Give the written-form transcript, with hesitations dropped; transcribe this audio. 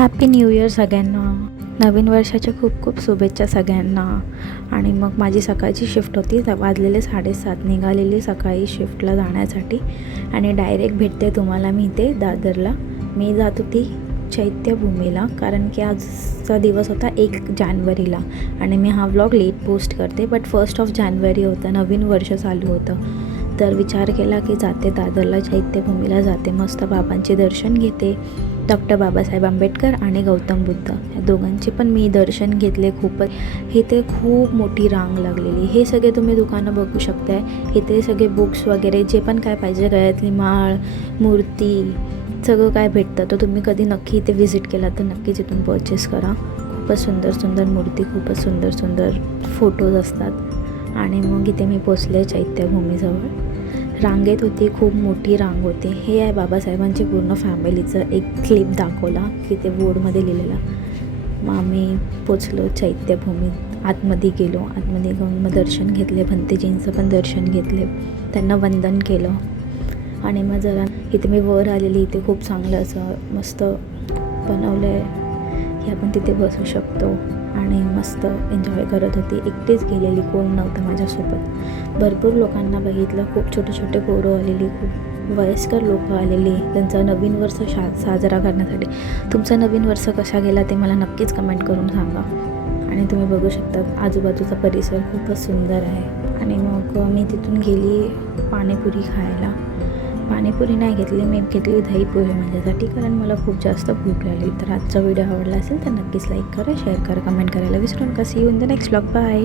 Happy new year सगळ्यांना. नवीन वर्षाच्या खूप खूप शुभेच्छा सगळ्यांना. आणि मग माझी सकाळची शिफ्ट होती, वाजलेले 7:30, निघालेली सकाळी शिफ्टला जाण्यासाठी. आणि डायरेक्ट भेटते तुम्हाला मी इथे दादरला. मी जात होती चैत्यभूमीला, कारण की आजचा दिवस होता 1 जानेवारीला. आणि मी हा व्लॉग लेट पोस्ट करते, बट 1 जानेवारी होता, नवीन वर्ष चालू होतं. तर विचार केला की जाते दादरला, चैत्यभूमीला जाते, मस्त बाबांचे दर्शन घेते. डॉक्टर बाबासाहेब आंबेडकर आणि गौतम बुद्ध या दोघांचे पण मी दर्शन घेतले. इथे खूप मोठी रांग लागलेली. हे सगळे तुम्ही दुकानं बघू शकताय. इथे सगळे बुक्स वगैरे जे पण काय पाहिजे, गळ्यातली माळ, मूर्ती, सगळं काय भेटतं. तर तुम्ही कधी नक्की इथे व्हिजिट केला तर नक्कीच इथून परचेस करा. खूपच सुंदर सुंदर मूर्ती, खूपच सुंदर सुंदर फोटोज असतात. आणि मग इथे मी पोचले चैत्यभूमीजवळ. रांगेत होती, खूप मोठी रांग होती. हे आहे बाबासाहेबांची पूर्ण फॅमिलीचं एक क्लिप दाखवला की ते बोर्डमध्ये लिहिलेला. मग आम्ही पोचलो चैत्यभूमीत, आतमध्ये गेलो. आतमध्ये जाऊन मग दर्शन घेतले, भंतेजींचं पण दर्शन घेतले, त्यांना वंदन केलं. आणि मग जरा इथे मी वर आलेली. इथे खूप चांगलं असं मस्त बनवलं आहे की आपण तिथे बसू शकतो. आणि मस्त एन्जॉय करत होती. एकटीच गेलेली, कोण नव्हतं माझ्यासोबत. भरपूर लोकांना बघितलं, खूप छोटे छोटे पोरं आलेली, खूप वयस्कर लोकं आलेली त्यांचा नवीन वर्ष साजरा करण्यासाठी. तुमचा नवीन वर्ष कसा गेला ते मला नक्कीच कमेंट करून सांगा. आणि तुम्ही बघू शकता आजूबाजूचा परिसर खूपच सुंदर आहे. आणि मग मी तिथून गेली पाणीपुरी खायला. पाणीपुरी नाही घेतली, मी घेतली दहीपोहे माझ्यासाठी, कारण मला खूप जास्त भूक लागली. तर आजचा व्हिडिओ आवडला असेल तर नक्कीच लाईक करा, शेअर करा, कमेंट करायला विसरू नका. See you in the next vlog. Bye.